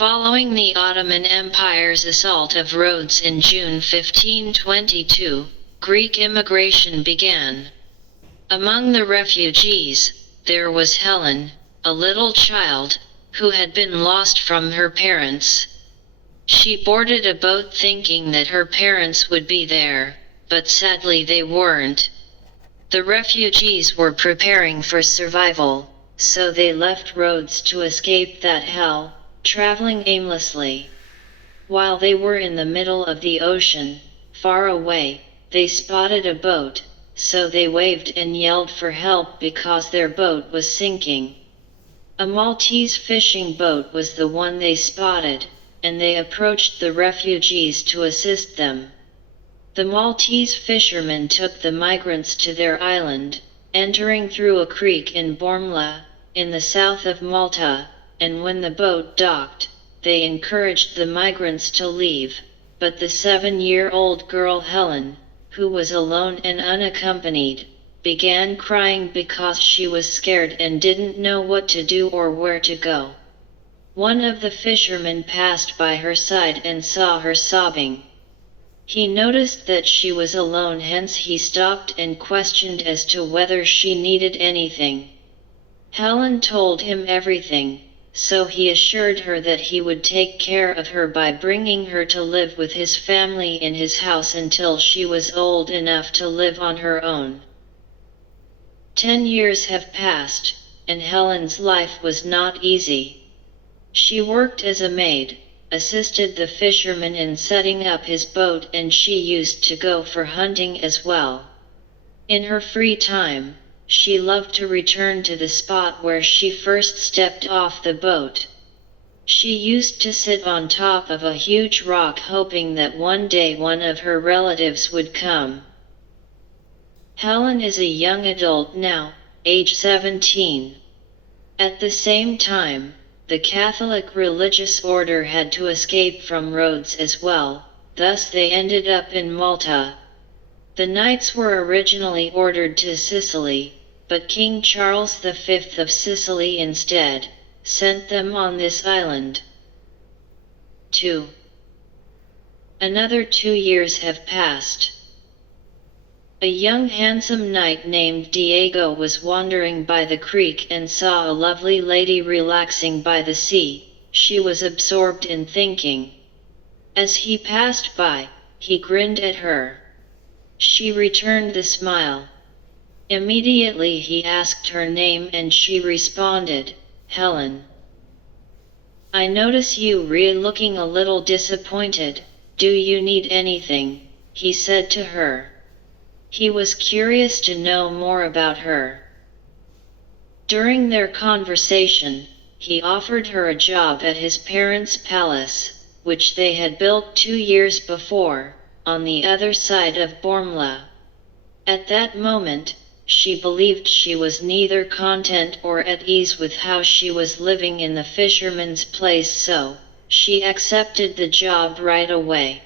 Following the Ottoman Empire's assault of Rhodes in June 1522, Greek immigration began. Among the refugees, there was Helen, a little child, who had been lost from her parents. She boarded a boat thinking that her parents would be there, but sadly they weren't. The refugees were preparing for survival, so they left Rhodes to escape that hell, traveling aimlessly. While they were in the middle of the ocean, far away, they spotted a boat, so they waved and yelled for help because their boat was sinking. A Maltese fishing boat was the one they spotted, and they approached the refugees to assist them. The Maltese fishermen took the migrants to their island, entering through a creek in Bormla, in the south of Malta, and when the boat docked, they encouraged the migrants to leave, but the 7-year-old girl Helen, who was alone and unaccompanied, began crying because she was scared and didn't know what to do or where to go. One of the fishermen passed by her side and saw her sobbing. He noticed that she was alone, hence he stopped and questioned as to whether she needed anything. Helen told him everything, so he assured her that he would take care of her by bringing her to live with his family in his house until she was old enough to live on her own. 10 years have passed, and Helen's life was not easy. She worked as a maid, assisted the fisherman in setting up his boat, and she used to go for hunting as well. In her free time, she loved to return to the spot where she first stepped off the boat. She used to sit on top of a huge rock hoping that one day one of her relatives would come. Helen is a young adult now, age 17. At the same time, the Catholic religious order had to escape from Rhodes as well, thus they ended up in Malta. The knights were originally ordered to Sicily, but King Charles V of Sicily instead sent them on this island. 2. Another 2 years have passed. A young handsome knight named Diego was wandering by the creek and saw a lovely lady relaxing by the sea. She was absorbed in thinking. As he passed by, he grinned at her. She returned the smile. Immediately he asked her name and she responded, Helen. I notice you looking a little disappointed. Do you need anything? He said to her. He was curious to know more about her. During their conversation, he offered her a job at his parents' palace, which they had built 2 years before, on the other side of Bormla. At that moment, she believed she was neither content or at ease with how she was living in the fisherman's place, so she accepted the job right away.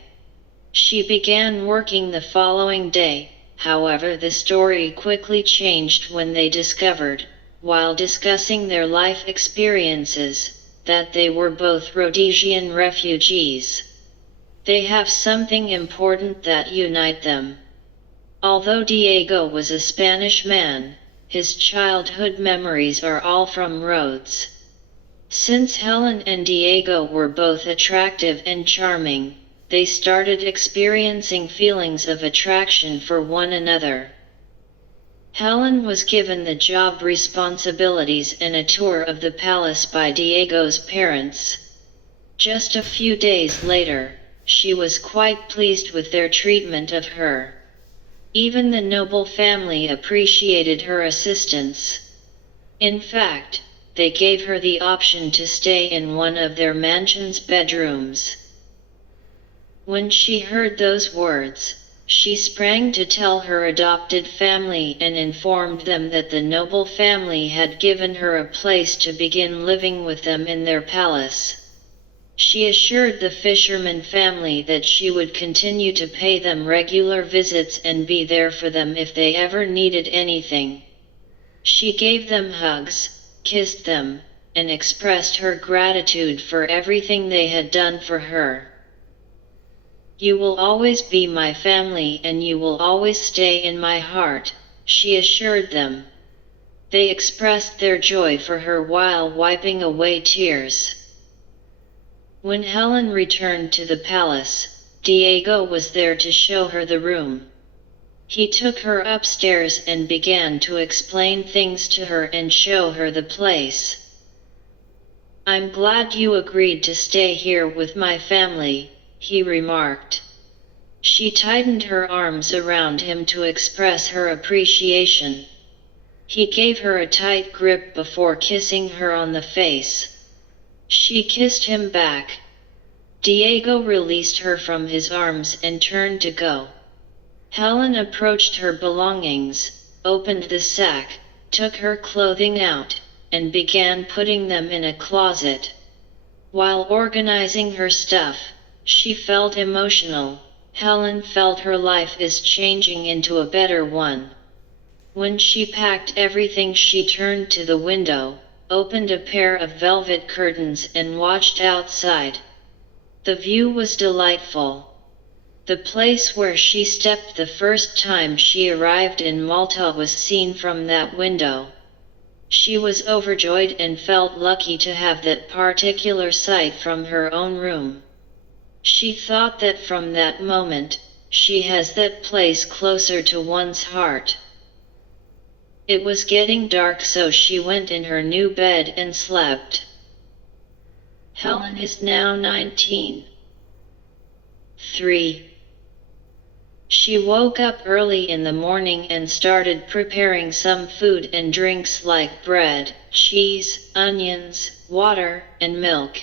She began working the following day. However, the story quickly changed when they discovered, while discussing their life experiences, that they were both Rhodesian refugees. They have something important that unite them. Although Diego was a Spanish man, his childhood memories are all from Rhodes. Since Helen and Diego were both attractive and charming, they started experiencing feelings of attraction for one another. Helen was given the job responsibilities and a tour of the palace by Diego's parents. Just a few days later, she was quite pleased with their treatment of her. Even the noble family appreciated her assistance. In fact, they gave her the option to stay in one of their mansion's bedrooms. When she heard those words, she sprang to tell her adopted family and informed them that the noble family had given her a place to begin living with them in their palace. She assured the fisherman family that she would continue to pay them regular visits and be there for them if they ever needed anything. She gave them hugs, kissed them, and expressed her gratitude for everything they had done for her. "You will always be my family and you will always stay in my heart," she assured them. They expressed their joy for her while wiping away tears. When Helen returned to the palace, Diego was there to show her the room. He took her upstairs and began to explain things to her and show her the place. "I'm glad you agreed to stay here with my family," he remarked. She tightened her arms around him to express her appreciation. He gave her a tight grip before kissing her on the face. She kissed him back. Diego released her from his arms and turned to go. Helen approached her belongings, opened the sack, took her clothing out, and began putting them in a closet. While organizing her stuff, she felt emotional. Helen felt her life is changing into a better one. When she packed everything, she turned to the window, opened a pair of velvet curtains and watched outside. The view was delightful. The place where she stepped the first time she arrived in Malta was seen from that window. She was overjoyed and felt lucky to have that particular sight from her own room. She thought that from that moment, she has that place closer to one's heart. It was getting dark, so she went in her new bed and slept. Helen is now 19. 3. She woke up early in the morning and started preparing some food and drinks like bread, cheese, onions, water, and milk.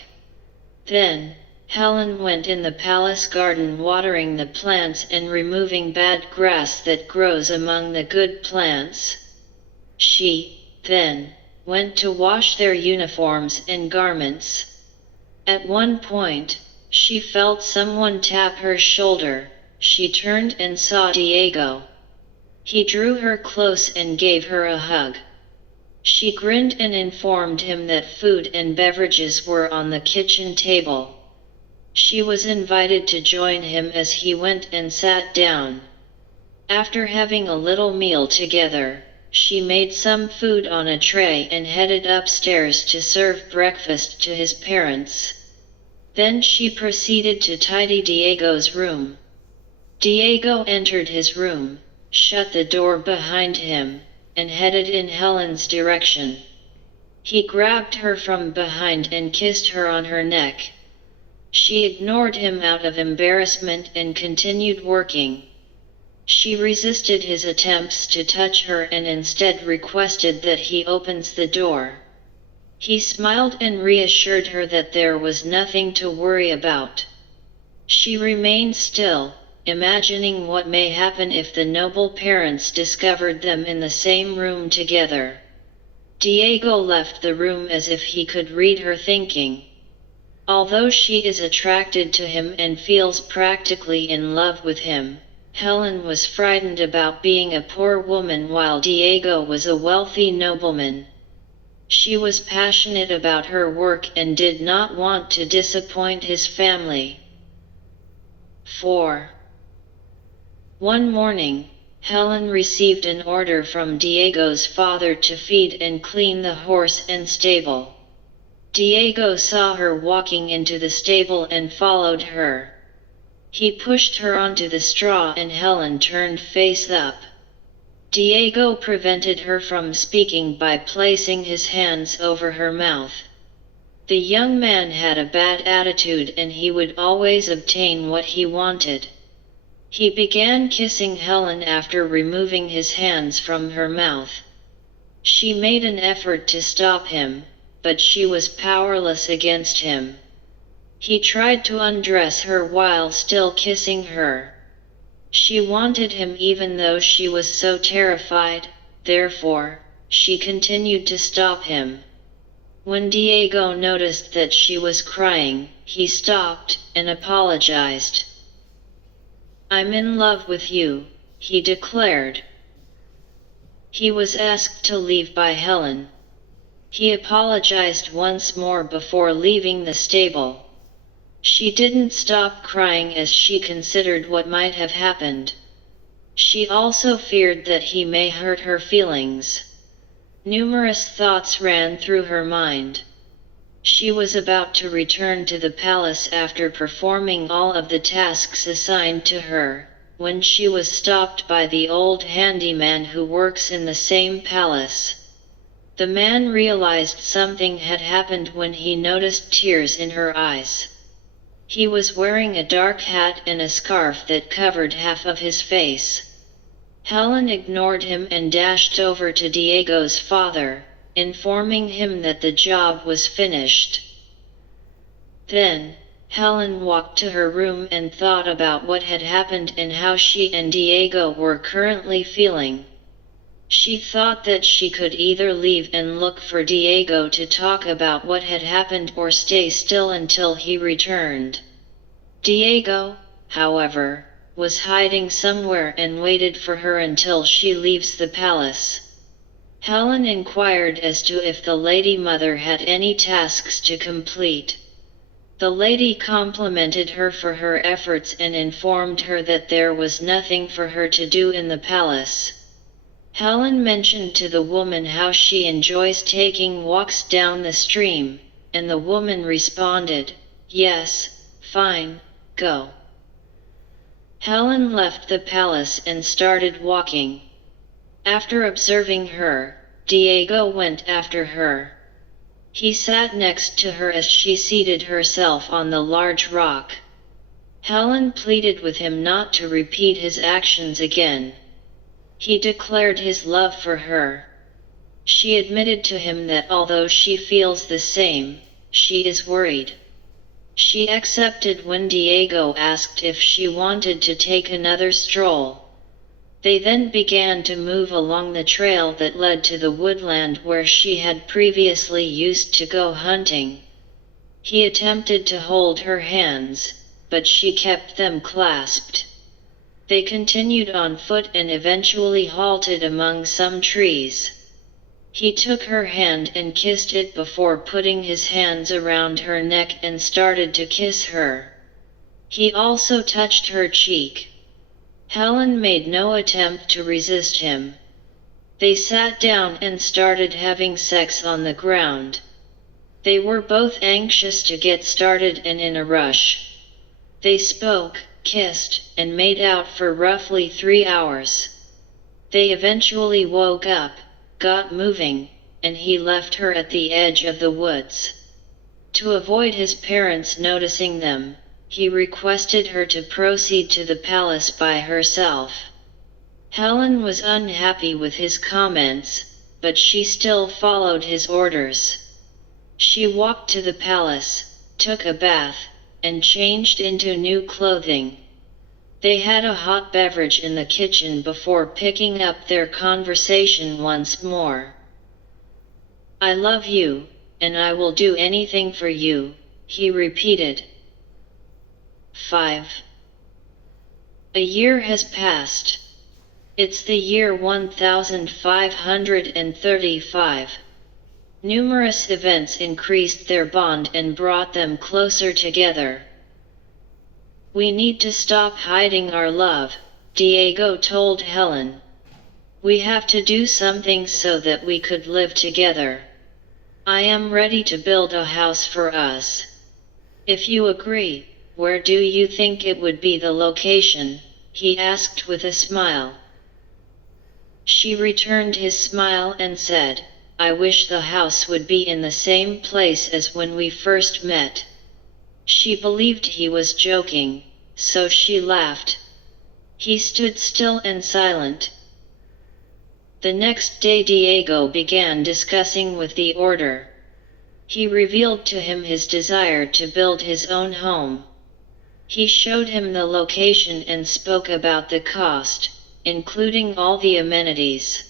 Then, Helen went in the palace garden watering the plants and removing bad grass that grows among the good plants. She, then, went to wash their uniforms and garments. At one point, she felt someone tap her shoulder. She turned and saw Diego. He drew her close and gave her a hug. She grinned and informed him that food and beverages were on the kitchen table. She was invited to join him as he went and sat down. After having a little meal together, she made some food on a tray and headed upstairs to serve breakfast to his parents. Then she proceeded to tidy Diego's room. Diego entered his room, shut the door behind him, and headed in Helen's direction. He grabbed her from behind and kissed her on her neck. She ignored him out of embarrassment and continued working. She resisted his attempts to touch her and instead requested that he opens the door. He smiled and reassured her that there was nothing to worry about. She remained still, imagining what may happen if the noble parents discovered them in the same room together. Diego left the room as if he could read her thinking. Although she is attracted to him and feels practically in love with him, Helen was frightened about being a poor woman while Diego was a wealthy nobleman. She was passionate about her work and did not want to disappoint his family. 4. One morning, Helen received an order from Diego's father to feed and clean the horse and stable. Diego saw her walking into the stable and followed her. He pushed her onto the straw and Helen turned face up. Diego prevented her from speaking by placing his hands over her mouth. The young man had a bad attitude and he would always obtain what he wanted. He began kissing Helen after removing his hands from her mouth. She made an effort to stop him, but she was powerless against him. He tried to undress her while still kissing her. She wanted him even though she was so terrified, therefore, she continued to stop him. When Diego noticed that she was crying, he stopped and apologized. "I'm in love with you," he declared. He was asked to leave by Helen. He apologized once more before leaving the stable. She didn't stop crying as she considered what might have happened. She also feared that he may hurt her feelings. Numerous thoughts ran through her mind. She was about to return to the palace after performing all of the tasks assigned to her, when she was stopped by the old handyman who works in the same palace. The man realized something had happened when he noticed tears in her eyes. He was wearing a dark hat and a scarf that covered half of his face. Helen ignored him and dashed over to Diego's father, informing him that the job was finished. Then, Helen walked to her room and thought about what had happened and how she and Diego were currently feeling. She thought that she could either leave and look for Diego to talk about what had happened or stay still until he returned. Diego, however, was hiding somewhere and waited for her until she leaves the palace. Helen inquired as to if the Lady Mother had any tasks to complete. The lady complimented her for her efforts and informed her that there was nothing for her to do in the palace. Helen mentioned to the woman how she enjoys taking walks down the stream, and the woman responded, "Yes, fine, go." Helen left the palace and started walking. After observing her, Diego went after her. He sat next to her as she seated herself on the large rock. Helen pleaded with him not to repeat his actions again. He declared his love for her. She admitted to him that although she feels the same, she is worried. She accepted when Diego asked if she wanted to take another stroll. They then began to move along the trail that led to the woodland where she had previously used to go hunting. He attempted to hold her hands, but she kept them clasped. They continued on foot and eventually halted among some trees. He took her hand and kissed it before putting his hands around her neck and started to kiss her. He also touched her cheek. Helen made no attempt to resist him. They sat down and started having sex on the ground. They were both anxious to get started and in a rush. They spoke, kissed, and made out for roughly 3 hours. They eventually woke up, got moving, and he left her at the edge of the woods. To avoid his parents noticing them, he requested her to proceed to the palace by herself. Helen was unhappy with his comments, but she still followed his orders. She walked to the palace, took a bath, and changed into new clothing. They had a hot beverage in the kitchen before picking up their conversation once more. "I love you, and I will do anything for you," he repeated. 5. A year has passed. It's the year 1535. Numerous events increased their bond and brought them closer together. "We need to stop hiding our love," Diego told Helen. "We have to do something so that we could live together. I am ready to build a house for us. If you agree, where do you think it would be the location?" he asked with a smile. She returned his smile and said, "I wish the house would be in the same place as when we first met." She believed he was joking, so she laughed. He stood still and silent. The next day Diego began discussing with the order. He revealed to him his desire to build his own home. He showed him the location and spoke about the cost, including all the amenities.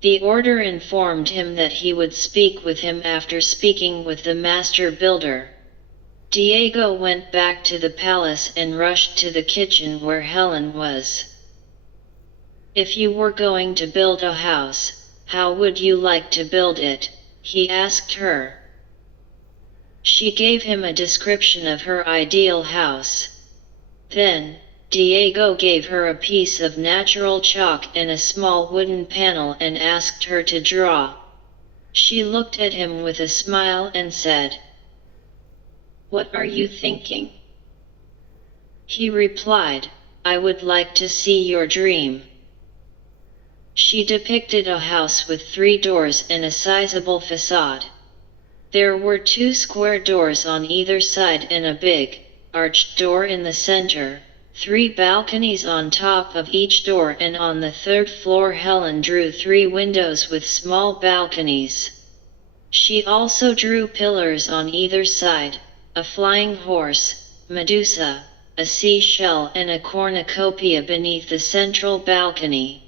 The order informed him that he would speak with him after speaking with the master builder. Diego went back to the palace and rushed to the kitchen where Helen was. "If you were going to build a house, how would you like to build it?" he asked her. She gave him a description of her ideal house. Then, Diego gave her a piece of natural chalk and a small wooden panel and asked her to draw. She looked at him with a smile and said, "What are you thinking?" He replied, "I would like to see your dream." She depicted a house with 3 doors and a sizable facade. There were 2 square doors on either side and a big, arched door in the center, 3 balconies on top of each door, and on the 3rd floor Helen drew 3 windows with small balconies. She also drew pillars on either side, a flying horse, Medusa, a seashell and a cornucopia beneath the central balcony.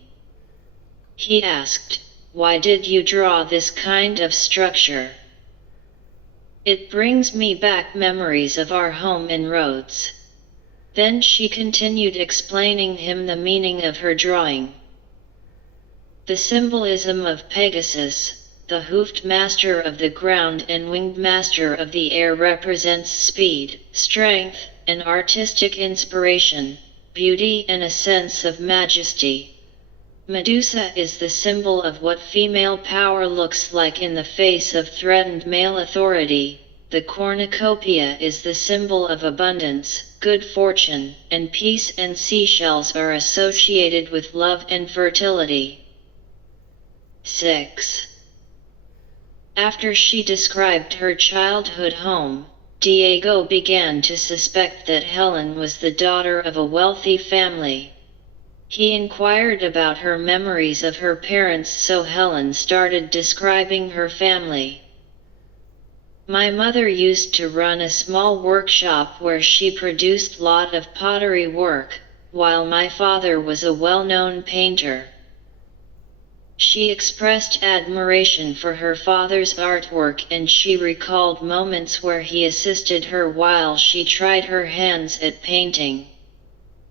He asked, "Why did you draw this kind of structure?" "It brings me back memories of our home in Rhodes." Then she continued explaining him the meaning of her drawing. The symbolism of Pegasus, the hoofed master of the ground and winged master of the air, represents speed, strength, and artistic inspiration, beauty and a sense of majesty. Medusa is the symbol of what female power looks like in the face of threatened male authority. The cornucopia is the symbol of abundance, good fortune, and peace, and seashells are associated with love and fertility. 6. After she described her childhood home, Diego began to suspect that Helen was the daughter of a wealthy family. He inquired about her memories of her parents, so Helen started describing her family. "My mother used to run a small workshop where she produced lot of pottery work, while my father was a well-known painter." She expressed admiration for her father's artwork, and she recalled moments where he assisted her while she tried her hands at painting.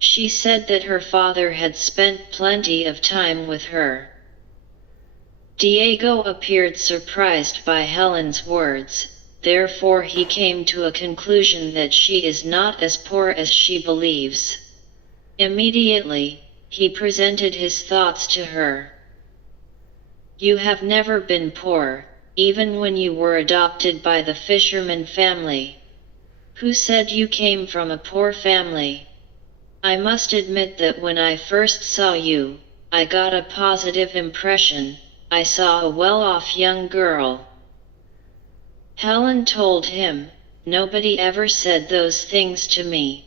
She said that her father had spent plenty of time with her. Diego appeared surprised by Helen's words, therefore he came to a conclusion that she is not as poor as she believes. Immediately, he presented his thoughts to her. "You have never been poor, even when you were adopted by the fisherman family. Who said you came from a poor family? I must admit that when I first saw you, I got a positive impression. I saw a well-off young girl." Helen told him, "Nobody ever said those things to me.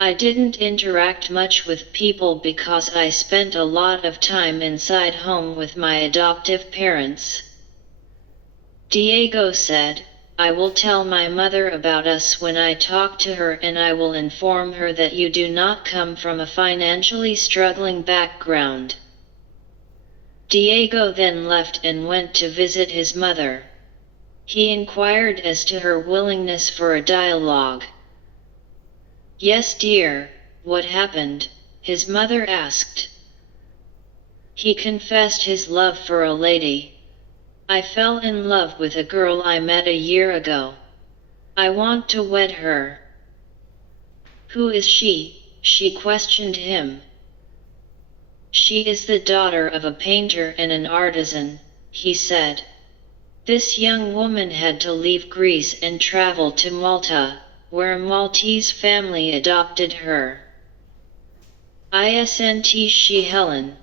I didn't interact much with people because I spent a lot of time inside home with my adoptive parents." Diego said, "I will tell my mother about us when I talk to her, and I will inform her that you do not come from a financially struggling background." Diego then left and went to visit his mother. He inquired as to her willingness for a dialogue. "Yes, dear, what happened?" his mother asked. He confessed his love for a lady. "I fell in love with a girl I met a year ago. I want to wed her." "Who is she?" she questioned him. "She is the daughter of a painter and an artisan," he said. This young woman had to leave Greece and travel to Malta, where a Maltese family adopted her. "Isn't she Helen?"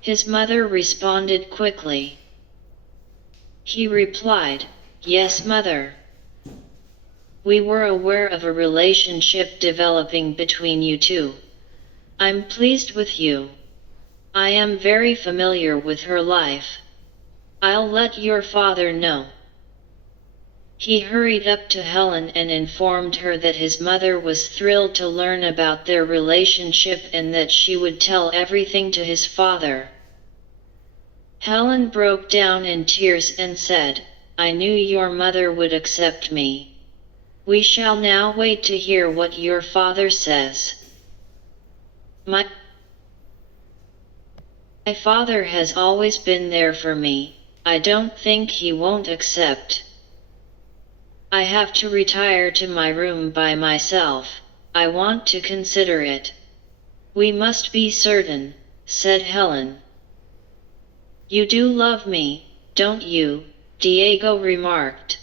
his mother responded quickly. He replied, "Yes, mother. We were aware of a relationship developing between you two. I'm pleased with you. I am very familiar with her life. I'll let your father know." He hurried up to Helen and informed her that his mother was thrilled to learn about their relationship and that she would tell everything to his father. Helen broke down in tears and said, "I knew your mother would accept me. We shall now wait to hear what your father says. My father has always been there for me, I don't think he won't accept. I have to retire to my room by myself. I want to consider it. We must be certain, said Helen. You do love me, don't you? Diego remarked.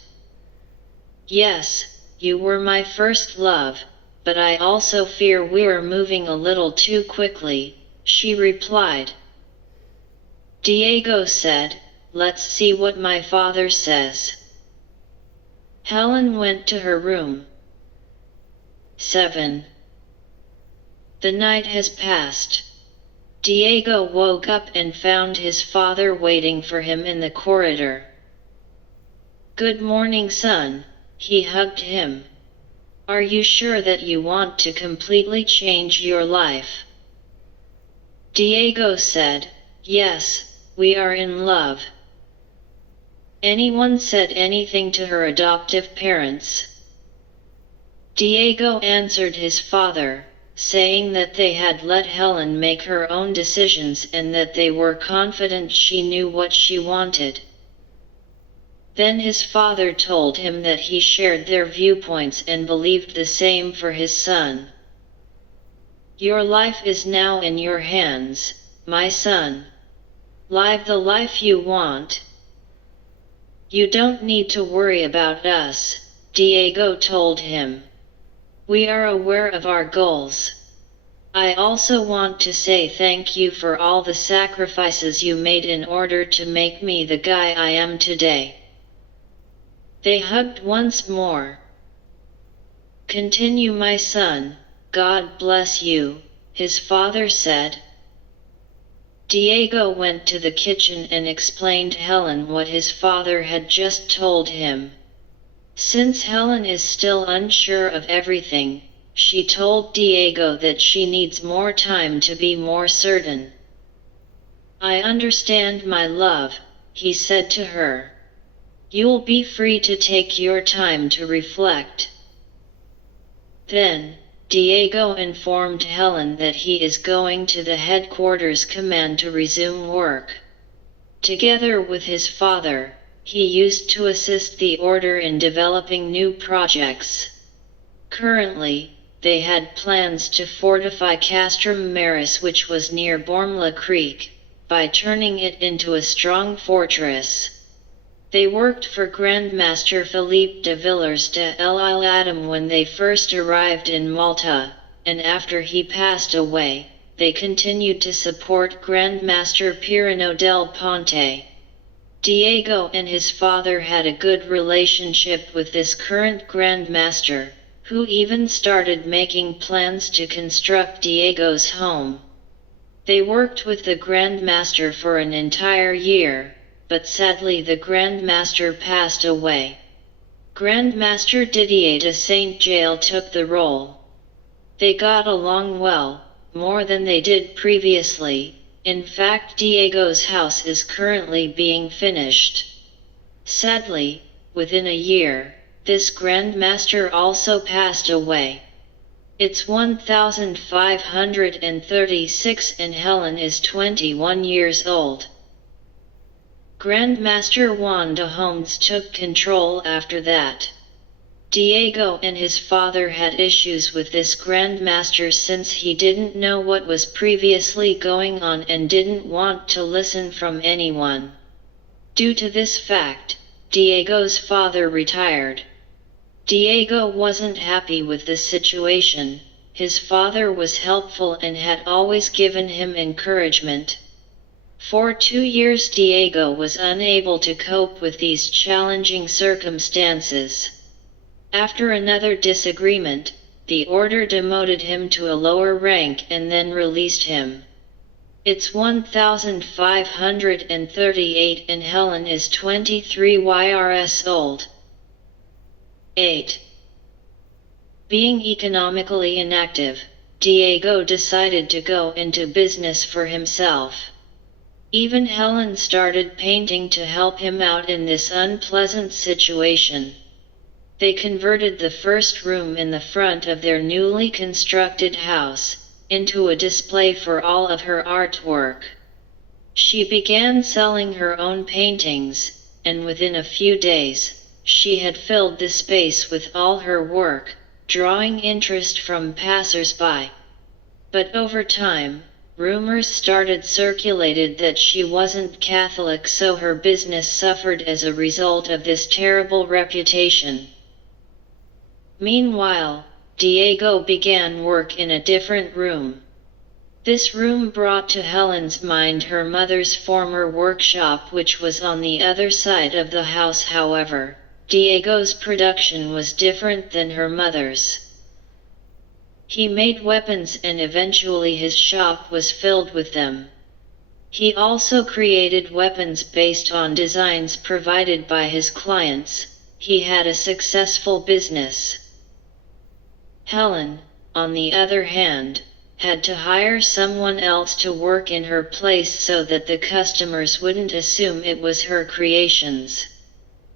Yes, you were my first love, but I also fear we're moving a little too quickly, she replied. Diego said, let's see what my father says. Helen went to her room. 7. The night has passed. Diego woke up and found his father waiting for him in the corridor. Good morning, son, he hugged him. Are you sure that you want to completely change your life? Diego said, yes, we are in love. Anyone said anything to her adoptive parents? Diego answered his father, saying that they had let Helen make her own decisions and that they were confident she knew what she wanted. Then his father told him that he shared their viewpoints and believed the same for his son. Your life is now in your hands, my son. Live the life you want. You don't need to worry about us, Diego told him. We are aware of our goals. I also want to say thank you for all the sacrifices you made in order to make me the guy I am today. They hugged once more. Continue, my son, God bless you, his father said. Diego went to the kitchen and explained to Helen what his father had just told him. Since Helen is still unsure of everything, she told Diego that she needs more time to be more certain. I understand, my love, he said to her. You'll be free to take your time to reflect. Then, Diego informed Helen that he is going to the headquarters command to resume work. Together with his father, he used to assist the order in developing new projects. Currently, they had plans to fortify Castrum Maris, which was near Bormla Creek, by turning it into a strong fortress. They worked for Grandmaster Philippe de Villers de l'Isle-Adam when they first arrived in Malta, and after he passed away, they continued to support Grandmaster Pirino del Ponte. Diego and his father had a good relationship with this current Grandmaster, who even started making plans to construct Diego's home. They worked with the Grandmaster for an entire year, but sadly the Grandmaster passed away. Grandmaster Didier de Saint Jail took the role. They got along well, more than they did previously. In fact, Diego's house is currently being finished. Sadly, within a year, this Grandmaster also passed away. It's 1536 and Helen is 21 years old. Grandmaster Juan de Homes took control after that. Diego and his father had issues with this Grandmaster since he didn't know what was previously going on and didn't want to listen from anyone. Due to this fact, Diego's father retired. Diego wasn't happy with the situation. His father was helpful and had always given him encouragement. For 2 years Diego was unable to cope with these challenging circumstances. After another disagreement, the order demoted him to a lower rank and then released him. It's 1538 and Helen is 23 years old. 8. Being economically inactive, Diego decided to go into business for himself. Even Helen started painting to help him out in this unpleasant situation. They converted the first room in the front of their newly constructed house into a display for all of her artwork. She began selling her own paintings, and within a few days, she had filled the space with all her work, drawing interest from passers-by. But over time, rumors started circulated that she wasn't Catholic, so her business suffered as a result of this terrible reputation. Meanwhile, Diego began work in a different room. This room brought to Helen's mind her mother's former workshop, which was on the other side of the house. However, Diego's production was different than her mother's. He made weapons and eventually his shop was filled with them. He also created weapons based on designs provided by his clients. He had a successful business. Helen, on the other hand, had to hire someone else to work in her place so that the customers wouldn't assume it was her creations.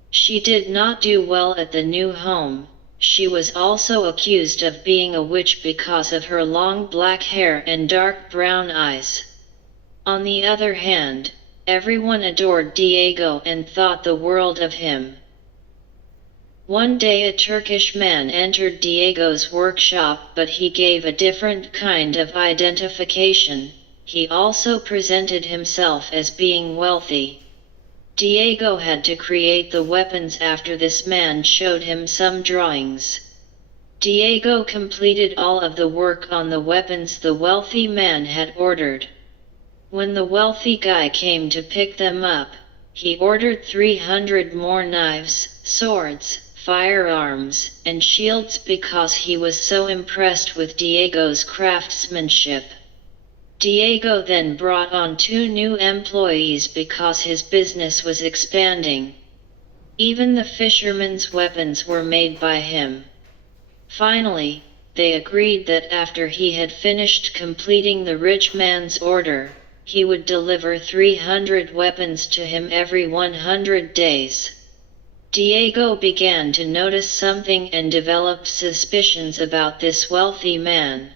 She did not do well at the new home. She was also accused of being a witch because of her long black hair and dark brown eyes. On the other hand, everyone adored Diego and thought the world of him. One day a Turkish man entered Diego's workshop, but he gave a different kind of identification. He also presented himself as being wealthy. Diego had to create the weapons after this man showed him some drawings. Diego completed all of the work on the weapons the wealthy man had ordered. When the wealthy guy came to pick them up, he ordered 300 more knives, swords, firearms, and shields because he was so impressed with Diego's craftsmanship. Diego then brought on 2 new employees because his business was expanding. Even the fishermen's weapons were made by him. Finally, they agreed that after he had finished completing the rich man's order, he would deliver 300 weapons to him every 100 days. Diego began to notice something and developed suspicions about this wealthy man.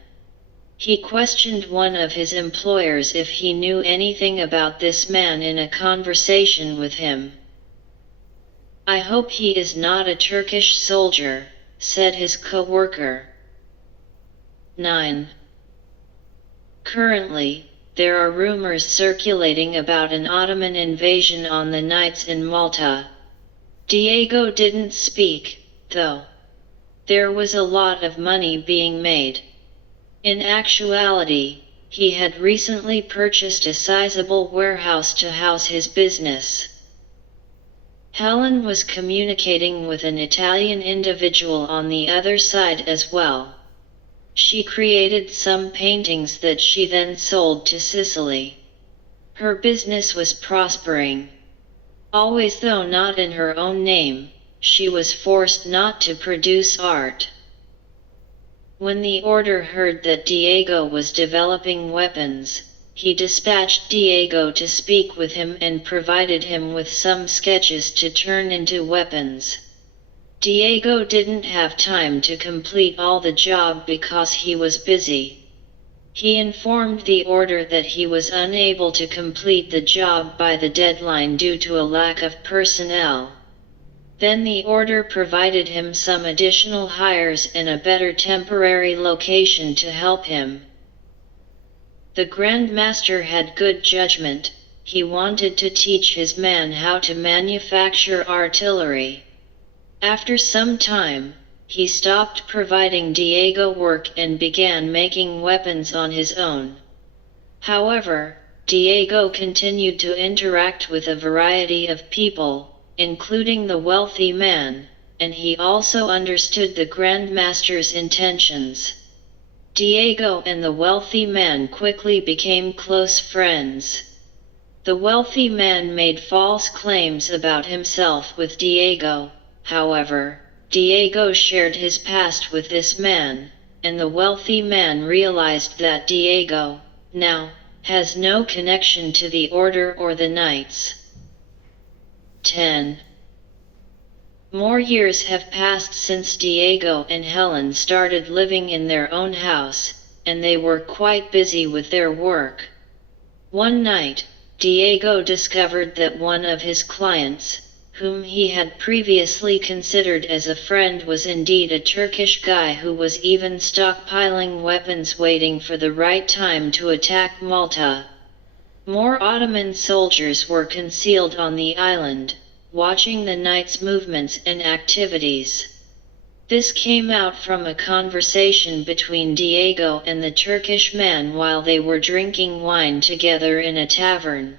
He questioned one of his employers if he knew anything about this man in a conversation with him. "I hope he is not a Turkish soldier," said his co-worker. 9. Currently, there are rumors circulating about an Ottoman invasion on the Knights in Malta. Diego didn't speak, though. There was a lot of money being made. In actuality, he had recently purchased a sizable warehouse to house his business. Helen was communicating with an Italian individual on the other side as well. She created some paintings that she then sold to Sicily. Her business was prospering. Always, though not in her own name, she was forced not to produce art. When the order heard that Diego was developing weapons, he dispatched Diego to speak with him and provided him with some sketches to turn into weapons. Diego didn't have time to complete all the job because he was busy. He informed the order that he was unable to complete the job by the deadline due to a lack of personnel. Then the order provided him some additional hires and a better temporary location to help him. The Grand Master had good judgment. He wanted to teach his man how to manufacture artillery. After some time, he stopped providing Diego work and began making weapons on his own. However, Diego continued to interact with a variety of people, including the wealthy man, and he also understood the Grand Master's intentions. Diego and the wealthy man quickly became close friends. The wealthy man made false claims about himself with Diego. However, Diego shared his past with this man, and the wealthy man realized that Diego, now, has no connection to the order or the knights. 10. More years have passed since Diego and Helen started living in their own house, and they were quite busy with their work. One night, Diego discovered that one of his clients, whom he had previously considered as a friend, was indeed a Turkish guy who was even stockpiling weapons waiting for the right time to attack Malta. More Ottoman soldiers were concealed on the island, watching the Knights' movements and activities. This came out from a conversation between Diego and the Turkish man while they were drinking wine together in a tavern.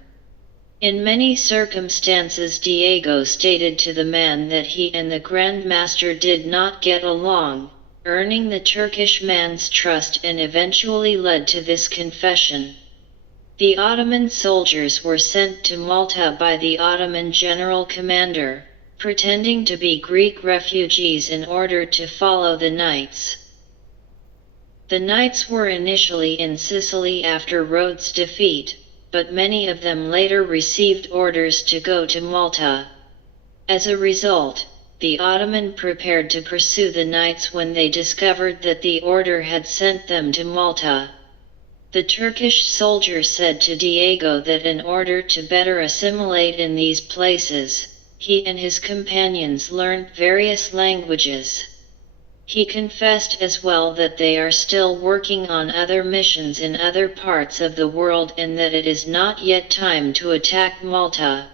In many circumstances, Diego stated to the man that he and the Grand Master did not get along, earning the Turkish man's trust and eventually led to this confession. The Ottoman soldiers were sent to Malta by the Ottoman general commander, pretending to be Greek refugees in order to follow the Knights. The Knights were initially in Sicily after Rhodes' defeat, but many of them later received orders to go to Malta. As a result, the Ottoman prepared to pursue the Knights when they discovered that the order had sent them to Malta. The Turkish soldier said to Diego that in order to better assimilate in these places, he and his companions learned various languages. He confessed as well that they are still working on other missions in other parts of the world and that it is not yet time to attack Malta.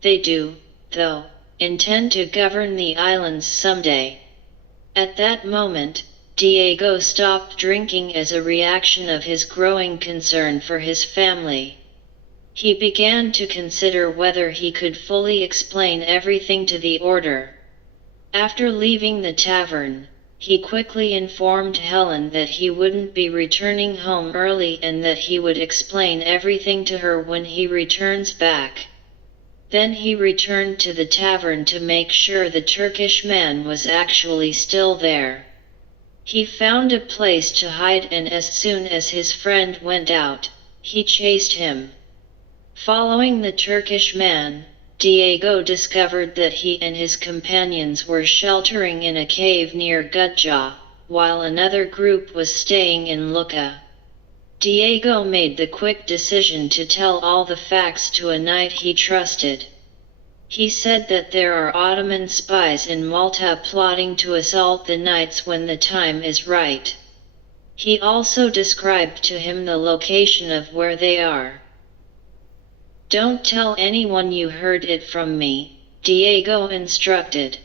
They do, though, intend to govern the islands someday. At that moment, Diego stopped drinking as a reaction of his growing concern for his family. He began to consider whether he could fully explain everything to the order. After leaving the tavern, he quickly informed Helen that he wouldn't be returning home early and that he would explain everything to her when he returns back. Then he returned to the tavern to make sure the Turkish man was actually still there. He found a place to hide, and as soon as his friend went out, he chased him. Following the Turkish man, Diego discovered that he and his companions were sheltering in a cave near Gudja, while another group was staying in Lucca. Diego made the quick decision to tell all the facts to a knight he trusted. He said that there are Ottoman spies in Malta plotting to assault the Knights when the time is right. He also described to him the location of where they are. "Don't tell anyone you heard it from me," Diego instructed.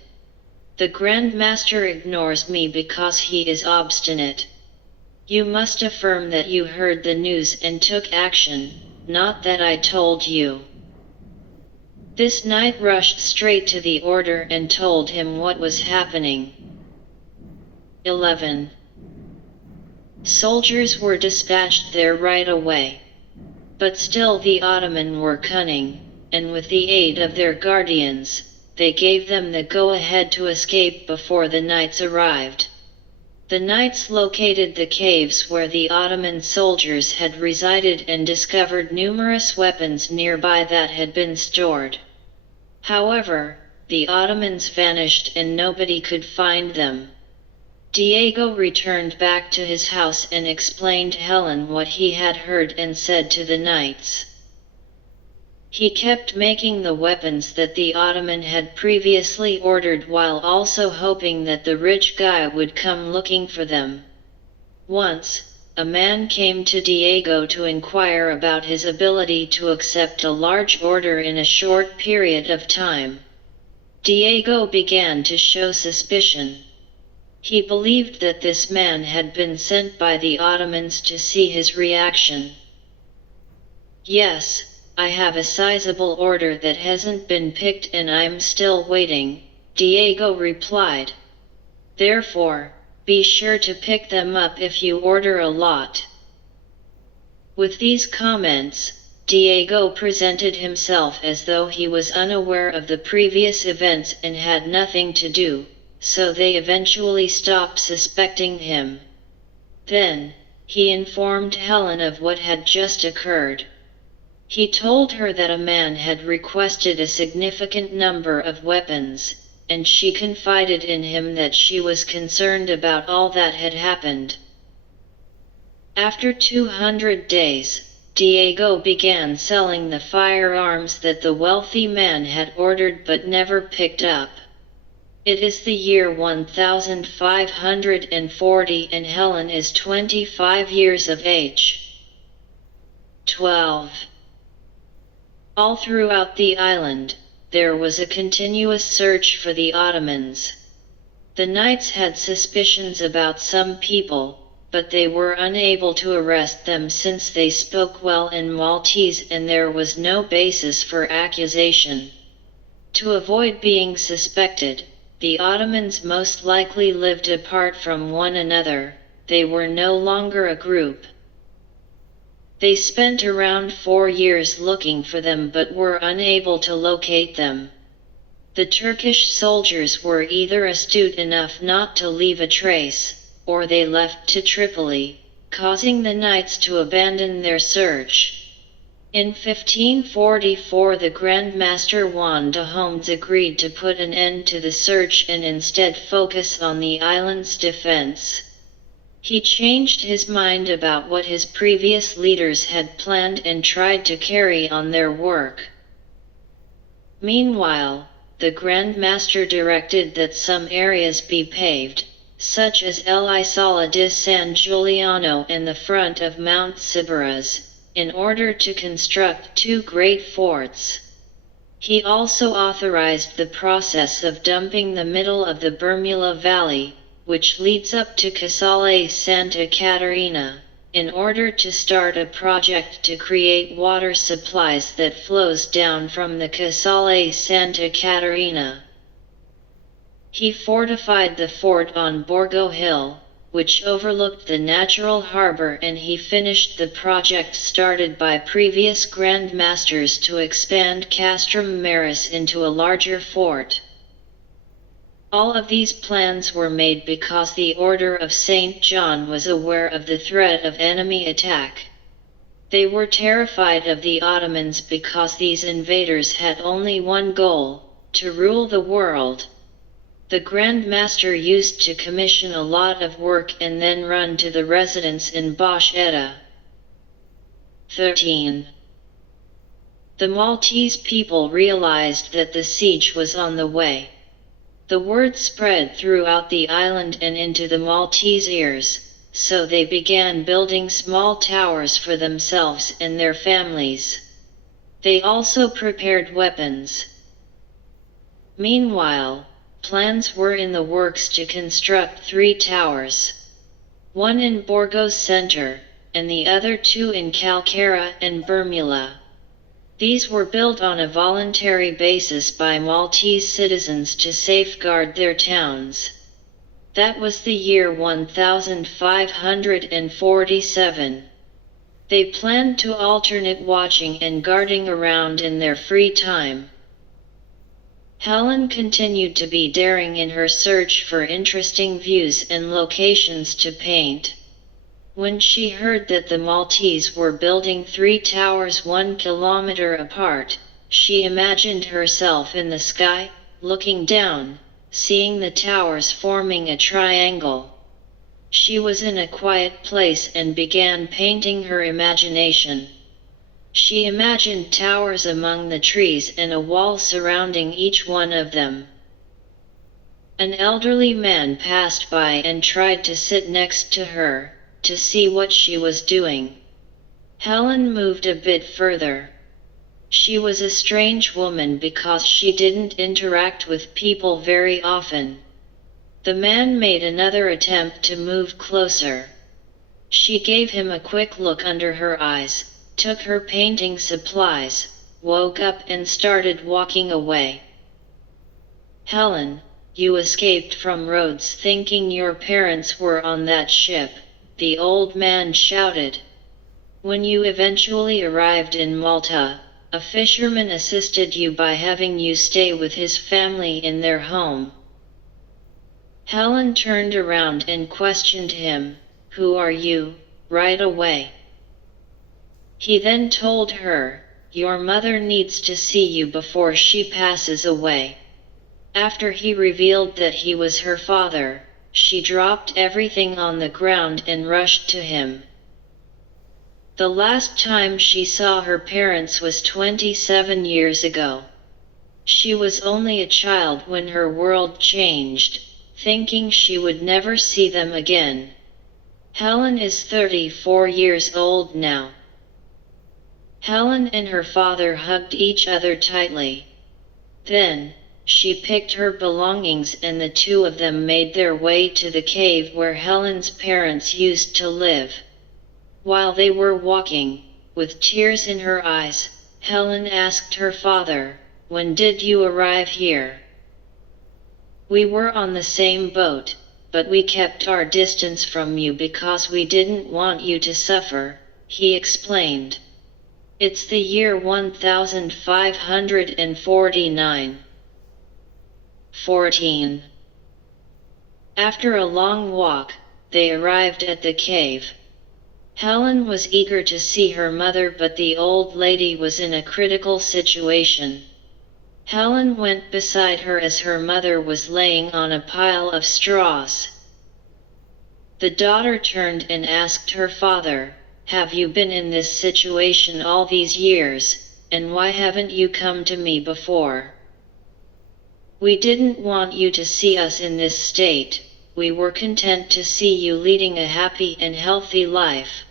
"The Grand Master ignores me because he is obstinate. You must affirm that you heard the news and took action, not that I told you." This knight rushed straight to the order and told him what was happening. 11. Soldiers were dispatched there right away. But still the Ottoman were cunning, and with the aid of their guardians, they gave them the go-ahead to escape before the Knights arrived. The Knights located the caves where the Ottoman soldiers had resided and discovered numerous weapons nearby that had been stored. However, the Ottomans vanished and nobody could find them. Diego returned back to his house and explained to Helen what he had heard and said to the Knights. He kept making the weapons that the Ottoman had previously ordered while also hoping that the rich guy would come looking for them. Once, a man came to Diego to inquire about his ability to accept a large order in a short period of time. Diego began to show suspicion. He believed that this man had been sent by the Ottomans to see his reaction. "Yes, I have a sizable order that hasn't been picked and I'm still waiting," Diego replied. "Therefore, be sure to pick them up if you order a lot." With these comments, Diego presented himself as though he was unaware of the previous events and had nothing to do, so they eventually stopped suspecting him. Then, he informed Helen of what had just occurred. He told her that a man had requested a significant number of weapons, and she confided in him that she was concerned about all that had happened. After 200 days, Diego began selling the firearms that the wealthy man had ordered but never picked up. It is the year 1540 and Helen is 25 years of age. 12. All throughout the island, there was a continuous search for the Ottomans. The knights had suspicions about some people, but they were unable to arrest them since they spoke well in Maltese and there was no basis for accusation. To avoid being suspected, the Ottomans most likely lived apart from one another. They were no longer a group. They spent around 4 years looking for them but were unable to locate them. The Turkish soldiers were either astute enough not to leave a trace, or they left to Tripoli, causing the knights to abandon their search. In 1544 the Grand Master Juan de Homes agreed to put an end to the search and instead focus on the island's defense. He changed his mind about what his previous leaders had planned and tried to carry on their work. Meanwhile, the Grand Master directed that some areas be paved, such as El Isola de San Giuliano and the front of Mount Sybaris, in order to construct 2 great forts. He also authorized the process of dumping the middle of the Bermula Valley, which leads up to Casale Santa Caterina, in order to start a project to create water supplies that flows down from the Casale Santa Caterina. He fortified the fort on Borgo Hill, which overlooked the natural harbor, and he finished the project started by previous Grand Masters to expand Castrum Maris into a larger fort. All of these plans were made because the Order of St. John was aware of the threat of enemy attack. They were terrified of the Ottomans because these invaders had only one goal: to rule the world. The Grand Master used to commission a lot of work and then run to the residence in Bash Edda. 13. The Maltese people realized that the siege was on the way. The word spread throughout the island and into the Maltese ears, so they began building small towers for themselves and their families. They also prepared weapons. Meanwhile, plans were in the works to construct 3 towers. One in Borgo's center, and the other 2 in Calcara and Bermula. These were built on a voluntary basis by Maltese citizens to safeguard their towns. That was the year 1547. They planned to alternate watching and guarding around in their free time. Helen continued to be daring in her search for interesting views and locations to paint. When she heard that the Maltese were building 3 towers 1 kilometer apart, she imagined herself in the sky, looking down, seeing the towers forming a triangle. She was in a quiet place and began painting her imagination. She imagined towers among the trees and a wall surrounding each one of them. An elderly man passed by and tried to sit next to her, to see what she was doing. Helen moved a bit further. She was a strange woman because she didn't interact with people very often. The man made another attempt to move closer. She gave him a quick look under her eyes, took her painting supplies, woke up and started walking away. Helen, you escaped from Rhodes thinking your parents were on that ship, the old man shouted. When you eventually arrived in Malta, a fisherman assisted you by having you stay with his family in their home. Helen turned around and questioned him, "Who are you?" right away. He then told her, "Your mother needs to see you before she passes away." After he revealed that he was her father, she dropped everything on the ground and rushed to him. The last time she saw her parents was 27 years ago. She was only a child when her world changed, thinking she would never see them again. Helen is 34 years old now. Helen and her father hugged each other tightly. Then, she picked her belongings and the two of them made their way to the cave where Helen's parents used to live. While they were walking, with tears in her eyes, Helen asked her father, "When did you arrive here?" "We were on the same boat, but we kept our distance from you because we didn't want you to suffer," he explained. It's the year 1549. 14. After a long walk, they arrived at the cave. Helen was eager to see her mother, but the old lady was in a critical situation. Helen went beside her as her mother was laying on a pile of straws. The daughter turned and asked her father, "Have you been in this situation all these years, and why haven't you come to me before?" "We didn't want you to see us in this state, we were content to see you leading a happy and healthy life."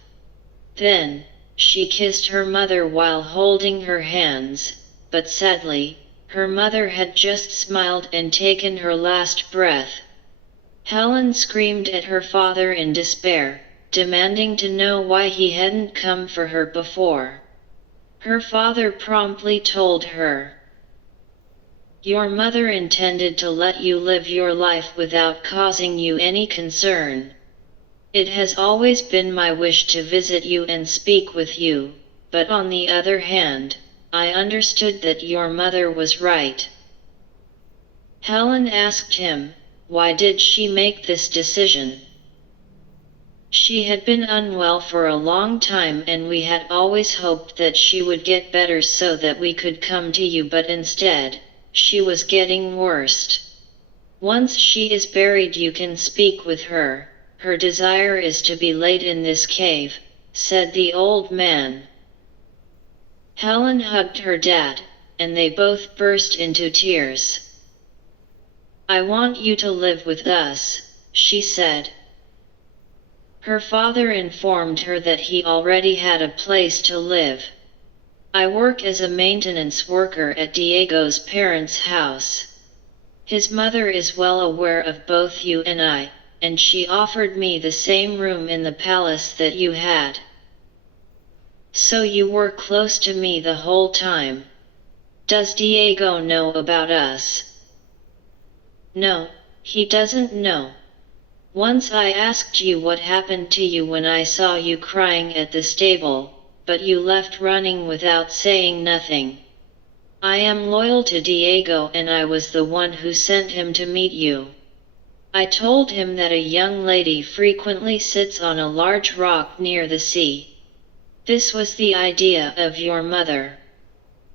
Then, she kissed her mother while holding her hands, but sadly, her mother had just smiled and taken her last breath. Helen screamed at her father in despair, demanding to know why he hadn't come for her before. Her father promptly told her, "Your mother intended to let you live your life without causing you any concern. It has always been my wish to visit you and speak with you, but on the other hand, I understood that your mother was right." Helen asked him, why did she make this decision? "She had been unwell for a long time and we had always hoped that she would get better so that we could come to you, but instead, she was getting worse. Once she is buried you can speak with her. Her desire is to be laid in this cave," said the old man. Helen hugged her dad, and they both burst into tears. "I want you to live with us," she said. Her father informed her that he already had a place to live. "I work as a maintenance worker at Diego's parents' house. His mother is well aware of both you and I, and she offered me the same room in the palace that you had. So you were close to me the whole time. Does Diego know about us?" "No, he doesn't know. Once I asked you what happened to you when I saw you crying at the stable, but you left running without saying nothing. I am loyal to Diego and I was the one who sent him to meet you. I told him that a young lady frequently sits on a large rock near the sea. This was the idea of your mother.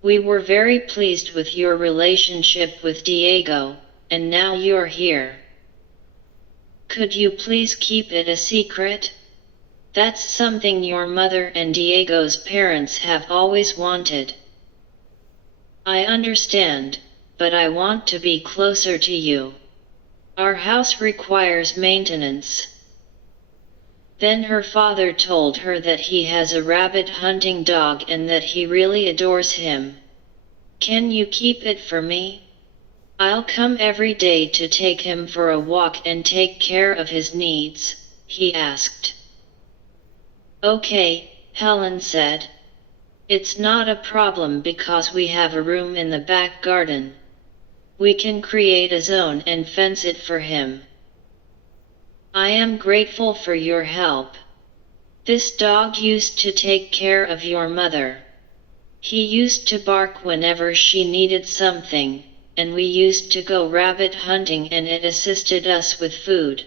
We were very pleased with your relationship with Diego, and now you're here. Could you please keep it a secret? That's something your mother and Diego's parents have always wanted." "I understand, but I want to be closer to you. Our house requires maintenance." Then her father told her that he has a rabbit hunting dog and that he really adores him. "Can you keep it for me? I'll come every day to take him for a walk and take care of his needs," he asked. "Okay," Helen said. "It's not a problem because we have a room in the back garden. We can create a zone and fence it for him. I am grateful for your help. This dog used to take care of your mother. He used to bark whenever she needed something, and we used to go rabbit hunting and it assisted us with food."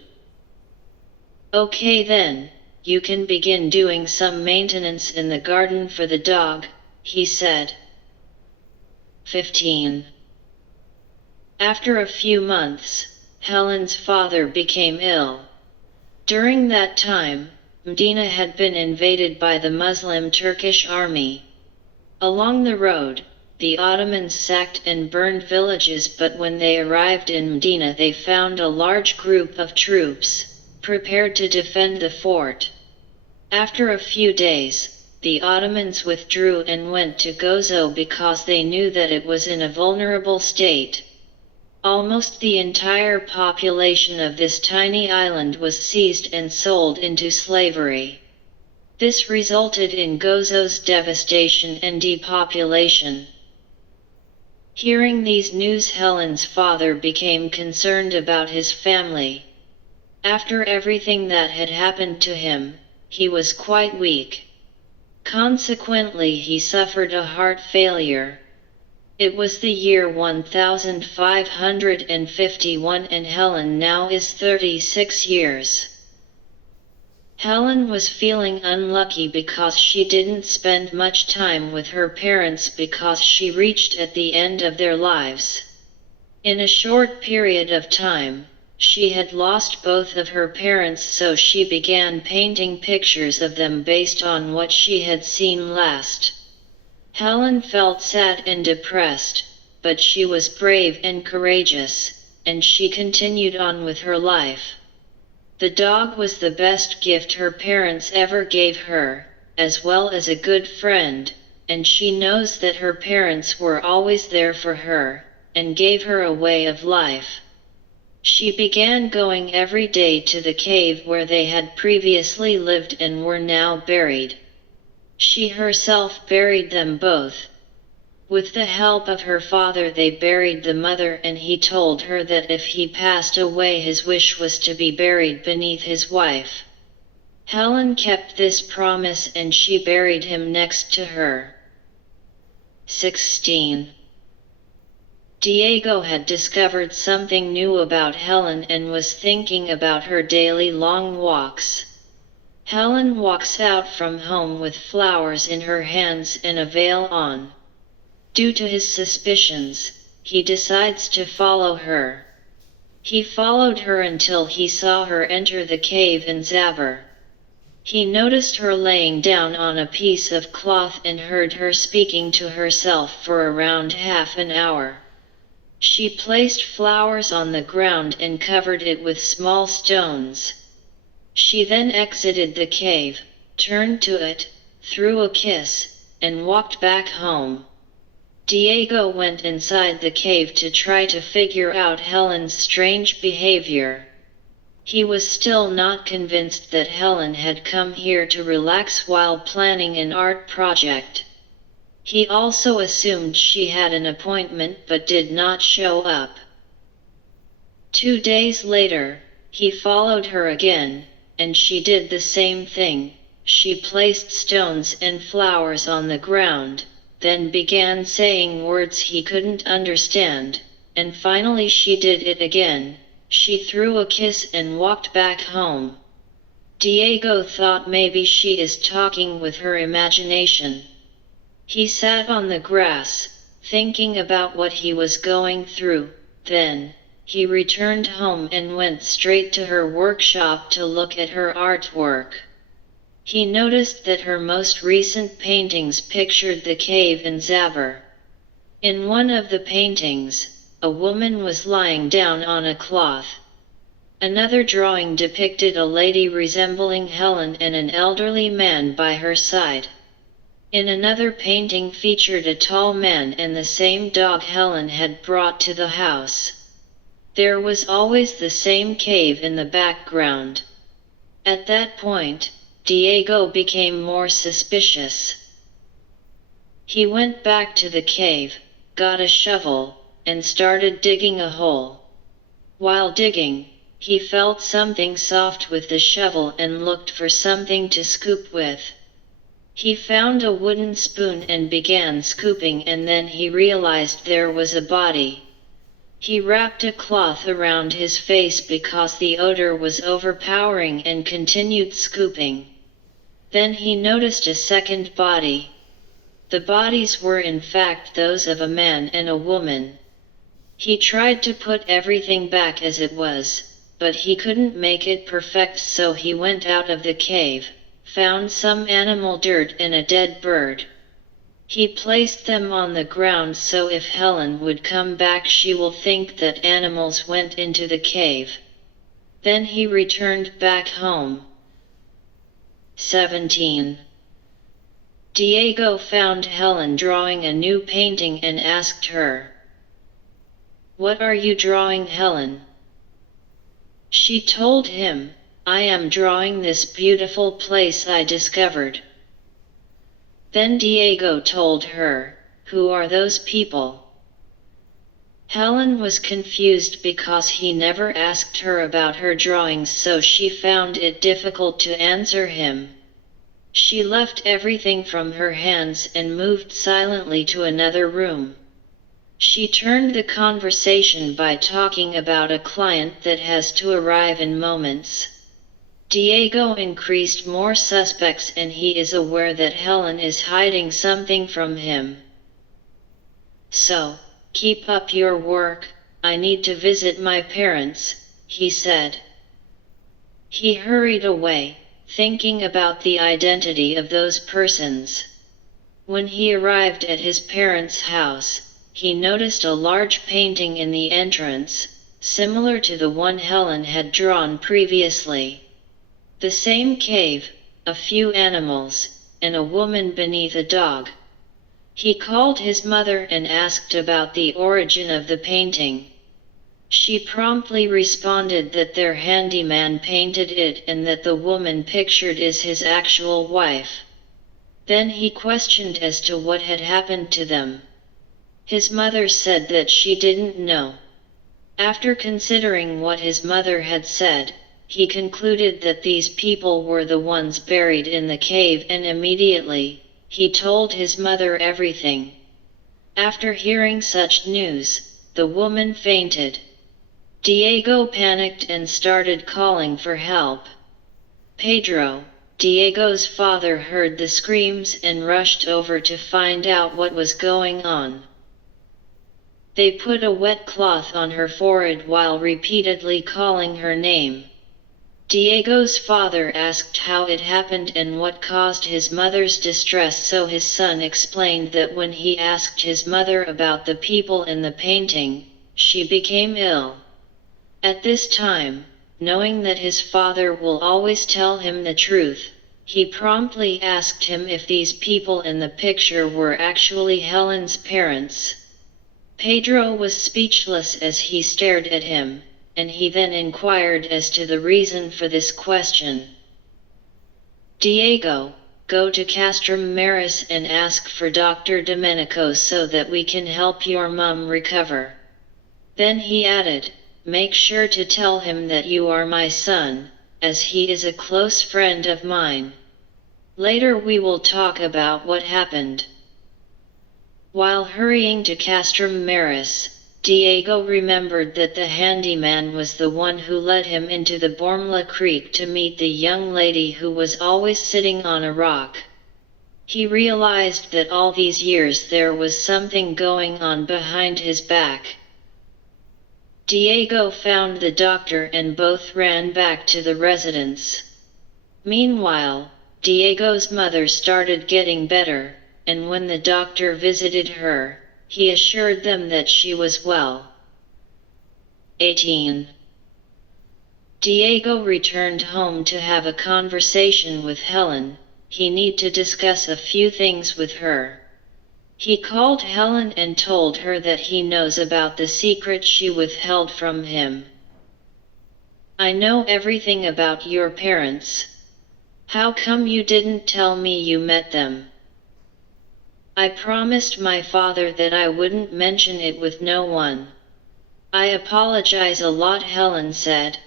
"Okay then, you can begin doing some maintenance in the garden for the dog," he said. 15. After a few months, Helen's father became ill. During that time, Medina had been invaded by the Muslim Turkish army. Along the road, the Ottomans sacked and burned villages, but when they arrived in Medina they found a large group of troops, prepared to defend the fort. After a few days, the Ottomans withdrew and went to Gozo because they knew that it was in a vulnerable state. Almost the entire population of this tiny island was seized and sold into slavery. This resulted in Gozo's devastation and depopulation. Hearing these news, Helen's father became concerned about his family. After everything that had happened to him, he was quite weak. Consequently, he suffered a heart failure. It was the year 1551 and Helen now is 36 years. Helen was feeling unlucky because she didn't spend much time with her parents because she reached at the end of their lives. In a short period of time, she had lost both of her parents, so she began painting pictures of them based on what she had seen last. Helen felt sad and depressed, but she was brave and courageous, and she continued on with her life. The dog was the best gift her parents ever gave her, as well as a good friend, and she knows that her parents were always there for her, and gave her a way of life. She began going every day to the cave where they had previously lived and were now buried. She herself buried them both. With the help of her father they buried the mother, and he told her that if he passed away his wish was to be buried beneath his wife. Helen kept this promise and she buried him next to her. 16. Diego had discovered something new about Helen and was thinking about her daily long walks. Helen walks out from home with flowers in her hands and a veil on. Due to his suspicions, he decides to follow her. He followed her until he saw her enter the cave in Zabur. He noticed her laying down on a piece of cloth and heard her speaking to herself for around half an hour. She placed flowers on the ground and covered it with small stones. She then exited the cave, turned to it, threw a kiss, and walked back home. Diego went inside the cave to try to figure out Helen's strange behavior. He was still not convinced that Helen had come here to relax while planning an art project. He also assumed she had an appointment but did not show up. 2 days later, he followed her again, and she did the same thing. She placed stones and flowers on the ground, then began saying words he couldn't understand, and finally she did it again. She threw a kiss and walked back home. Diego thought maybe she is talking with her imagination. He sat on the grass, thinking about what he was going through. Then, he returned home and went straight to her workshop to look at her artwork. He noticed that her most recent paintings pictured the cave in Zabur. In one of the paintings, a woman was lying down on a cloth. Another drawing depicted a lady resembling Helen and an elderly man by her side. In another painting featured a tall man and the same dog Helen had brought to the house. There was always the same cave in the background. At that point, Diego became more suspicious. He went back to the cave, got a shovel, and started digging a hole. While digging, he felt something soft with the shovel and looked for something to scoop with. He found a wooden spoon and began scooping, and then he realized there was a body. He wrapped a cloth around his face because the odor was overpowering and continued scooping. Then he noticed a second body. The bodies were in fact those of a man and a woman. He tried to put everything back as it was, but he couldn't make it perfect, so he went out of the cave, found some animal dirt and a dead bird. He placed them on the ground so if Helen would come back she will think that animals went into the cave. Then he returned back home. 17. Diego found Helen drawing a new painting and asked her, "What are you drawing, Helen?" She told him, "I am drawing this beautiful place I discovered." Then Diego told her, "Who are those people?" Helen was confused because he never asked her about her drawings, so she found it difficult to answer him. She left everything from her hands and moved silently to another room. She turned the conversation by talking about a client that has to arrive in moments. Diego increased more suspects and he is aware that Helen is hiding something from him. "So, keep up your work, I need to visit my parents," he said. He hurried away, thinking about the identity of those persons. When he arrived at his parents' house, he noticed a large painting in the entrance, similar to the one Helen had drawn previously. The same cave, a few animals, and a woman beneath a dog. He called his mother and asked about the origin of the painting. She promptly responded that their handyman painted it and that the woman pictured is his actual wife. Then he questioned as to what had happened to them. His mother said that she didn't know. After considering what his mother had said, he concluded that these people were the ones buried in the cave, and immediately, he told his mother everything. After hearing such news, the woman fainted. Diego panicked and started calling for help. Pedro, Diego's father, heard the screams and rushed over to find out what was going on. They put a wet cloth on her forehead while repeatedly calling her name. Diego's father asked how it happened and what caused his mother's distress, so his son explained that when he asked his mother about the people in the painting, she became ill. At this time, knowing that his father will always tell him the truth, he promptly asked him if these people in the picture were actually Helen's parents. Pedro was speechless as he stared at him, and he then inquired as to the reason for this question. "Diego, go to Castrum Maris and ask for Dr. Domenico so that we can help your mum recover." Then he added, "Make sure to tell him that you are my son, as he is a close friend of mine. Later we will talk about what happened." While hurrying to Castrum Maris, Diego remembered that the handyman was the one who led him into the Bormla Creek to meet the young lady who was always sitting on a rock. He realized that all these years there was something going on behind his back. Diego found the doctor and both ran back to the residence. Meanwhile, Diego's mother started getting better, and when the doctor visited her, he assured them that she was well. 18. Diego returned home to have a conversation with Helen. He needed to discuss a few things with her. He called Helen and told her that he knows about the secret she withheld from him. "I know everything about your parents. How come you didn't tell me you met them?" "I promised my father that I wouldn't mention it with no one. I apologize a lot," Helen said.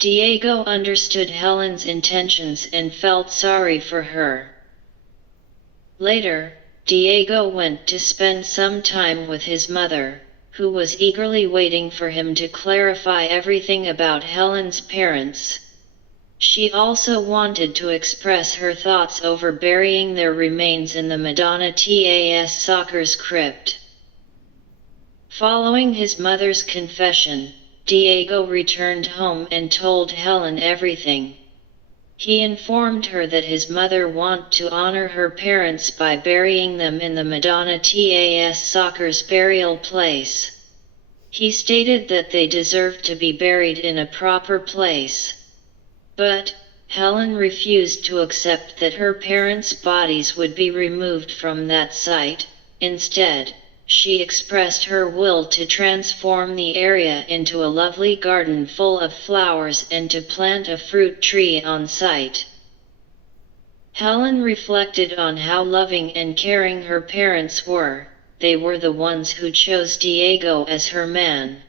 Diego understood Helen's intentions and felt sorry for her. Later, Diego went to spend some time with his mother, who was eagerly waiting for him to clarify everything about Helen's parents. She also wanted to express her thoughts over burying their remains in the Madonna Tas Soccer's crypt. Following his mother's confession, Diego returned home and told Helen everything. He informed her that his mother wanted to honor her parents by burying them in the Madonna Tas Soccer's burial place. He stated that they deserved to be buried in a proper place. But Helen refused to accept that her parents' bodies would be removed from that site. Instead, she expressed her will to transform the area into a lovely garden full of flowers and to plant a fruit tree on site. Helen reflected on how loving and caring her parents were. They were the ones who chose Diego as her man.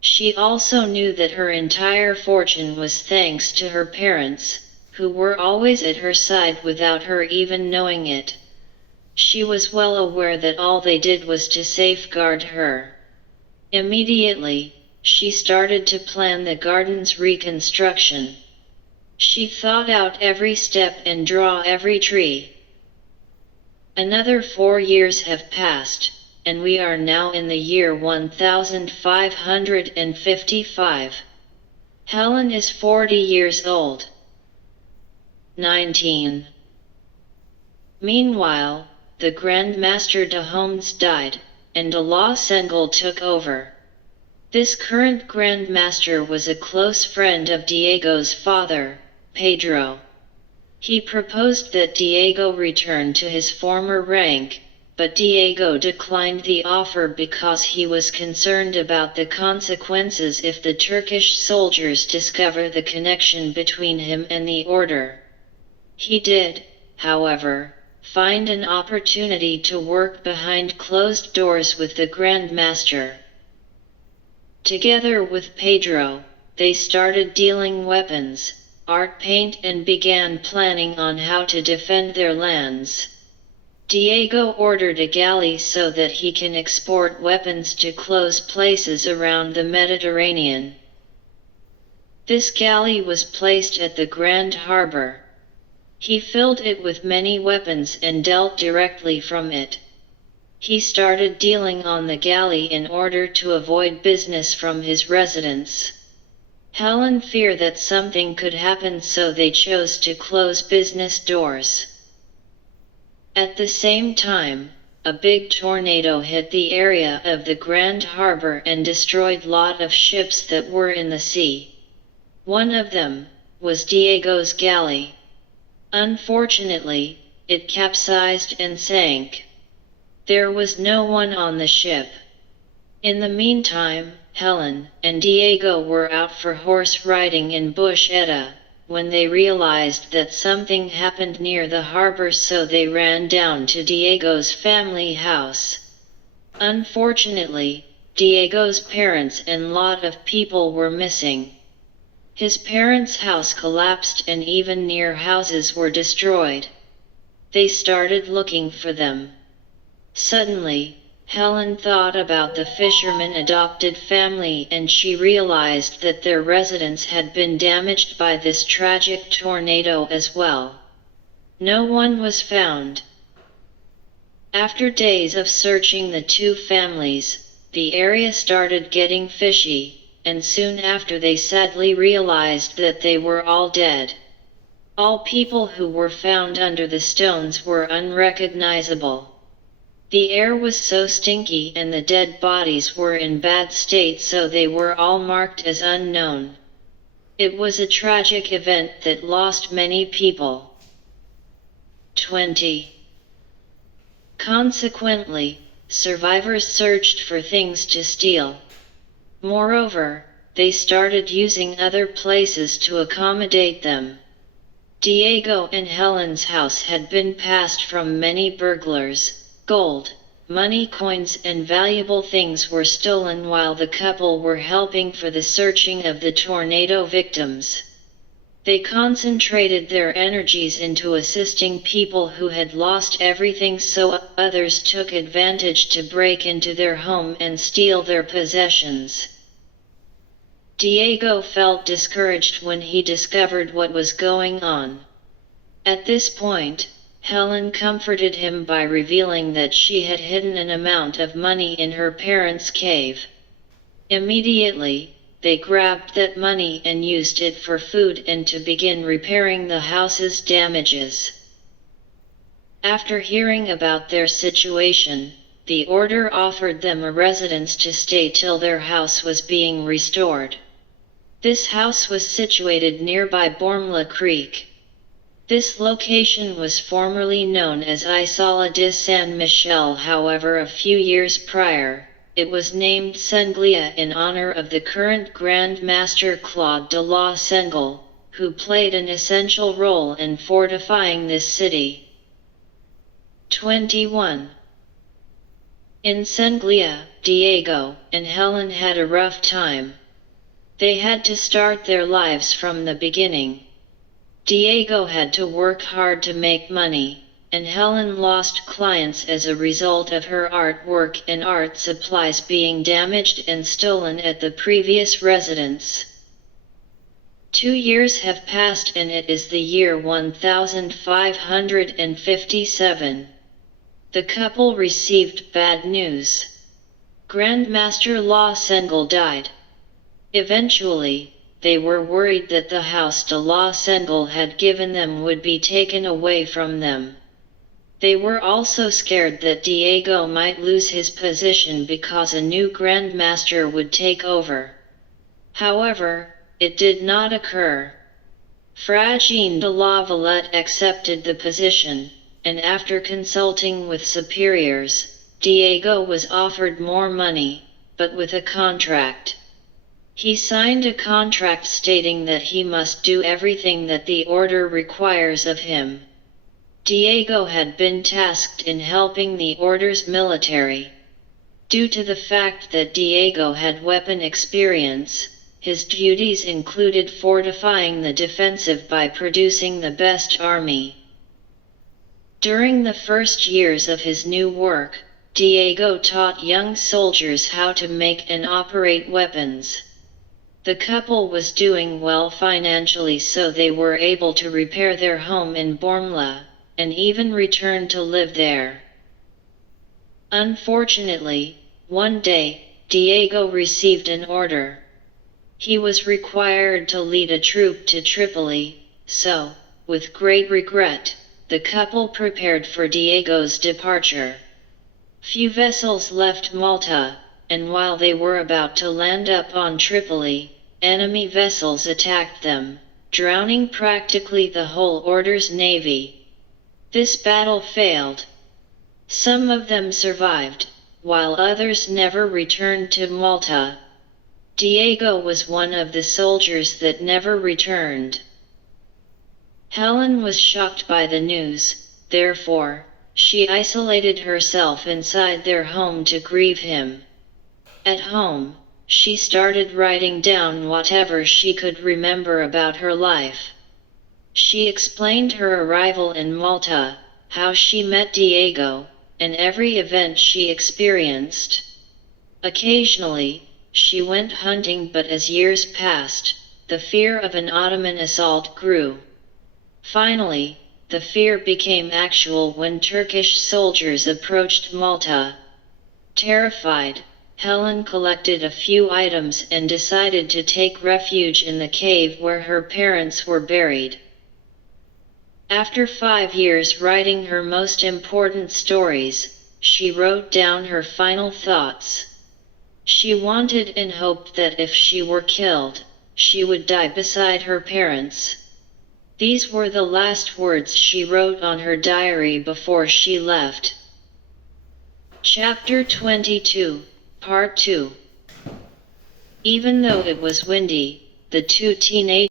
She also knew that her entire fortune was thanks to her parents, who were always at her side without her even knowing it. She was well aware that all they did was to safeguard her. Immediately, she started to plan the garden's reconstruction. She thought out every step and draw every tree. Another 4 years have passed, and we are now in the year 1555. Helen is 40 years old. 19. Meanwhile, the Grand Master de Homes died, and Allah Sengel took over. This current Grand Master was a close friend of Diego's father, Pedro. He proposed that Diego return to his former rank, but Diego declined the offer because he was concerned about the consequences if the Turkish soldiers discover the connection between him and the order. He did, however, find an opportunity to work behind closed doors with the Grand Master. Together with Pedro, they started dealing weapons, art paint and began planning on how to defend their lands. Diego ordered a galley so that he can export weapons to close places around the Mediterranean. This galley was placed at the Grand Harbor. He filled it with many weapons and dealt directly from it. He started dealing on the galley in order to avoid business from his residence. Helen feared that something could happen, so they chose to close business doors. At the same time, a big tornado hit the area of the Grand Harbor and destroyed a lot of ships that were in the sea. One of them was Diego's galley. Unfortunately, it capsized and sank. There was no one on the ship. In the meantime, Helen and Diego were out for horse riding in Bush Etta, when they realized that something happened near the harbor, so they ran down to Diego's family house. Unfortunately, Diego's parents and a lot of people were missing. His parents' house collapsed and even near houses were destroyed. They started looking for them. Suddenly, Helen thought about the fisherman adopted family, and she realized that their residence had been damaged by this tragic tornado as well. No one was found. After days of searching the two families, the area started getting fishy, and soon after they sadly realized that they were all dead. All people who were found under the stones were unrecognizable. The air was so stinky and the dead bodies were in bad state, so they were all marked as unknown. It was a tragic event that lost many people. 20. Consequently, survivors searched for things to steal. Moreover, they started using other places to accommodate them. Diego and Helen's house had been passed from many burglars. Gold, money, coins and valuable things were stolen while the couple were helping for the searching of the tornado victims. They concentrated their energies into assisting people who had lost everything, so others took advantage to break into their home and steal their possessions. Diego felt discouraged when he discovered what was going on. At this point, Helen comforted him by revealing that she had hidden an amount of money in her parents' cave. Immediately, they grabbed that money and used it for food and to begin repairing the house's damages. After hearing about their situation, the order offered them a residence to stay till their house was being restored. This house was situated nearby Bormla Creek. This location was formerly known as Isola de San Michel. However, a few years prior, it was named Senglia in honor of the current Grand Master Claude de la Sengle, who played an essential role in fortifying this city. 21. In Senglia, Diego and Helen had a rough time. They had to start their lives from the beginning. Diego had to work hard to make money, and Helen lost clients as a result of her artwork and art supplies being damaged and stolen at the previous residence. 2 years have passed and it is the year 1557. The couple received bad news. Grandmaster La Sengle died. Eventually, they were worried that the house de la Sengle had given them would be taken away from them. They were also scared that Diego might lose his position because a new grandmaster would take over. However, it did not occur. Fragine de la Valette accepted the position, and after consulting with superiors, Diego was offered more money, but with a contract. He signed a contract stating that he must do everything that the order requires of him. Diego had been tasked in helping the order's military. Due to the fact that Diego had weapon experience, his duties included fortifying the defensive by producing the best army. During the first years of his new work, Diego taught young soldiers how to make and operate weapons. The couple was doing well financially, so they were able to repair their home in Bormla, and even return to live there. Unfortunately, one day, Diego received an order. He was required to lead a troop to Tripoli, so, with great regret, the couple prepared for Diego's departure. Few vessels left Malta, and while they were about to land up on Tripoli, enemy vessels attacked them, drowning practically the whole order's navy. This battle failed. Some of them survived, while others never returned to Malta. Diego was one of the soldiers that never returned. Helen was shocked by the news, therefore, she isolated herself inside their home to grieve him. At home, she started writing down whatever she could remember about her life. She explained her arrival in Malta, how she met Diego, and every event she experienced. Occasionally, she went hunting, but as years passed, the fear of an Ottoman assault grew. Finally, the fear became actual when Turkish soldiers approached Malta. Terrified, Helen collected a few items and decided to take refuge in the cave where her parents were buried. After 5 years writing her most important stories, she wrote down her final thoughts. She wanted and hoped that if she were killed, she would die beside her parents. These were the last words she wrote on her diary before she left. Chapter 22, Part 2. Even though it was windy, the two teenagers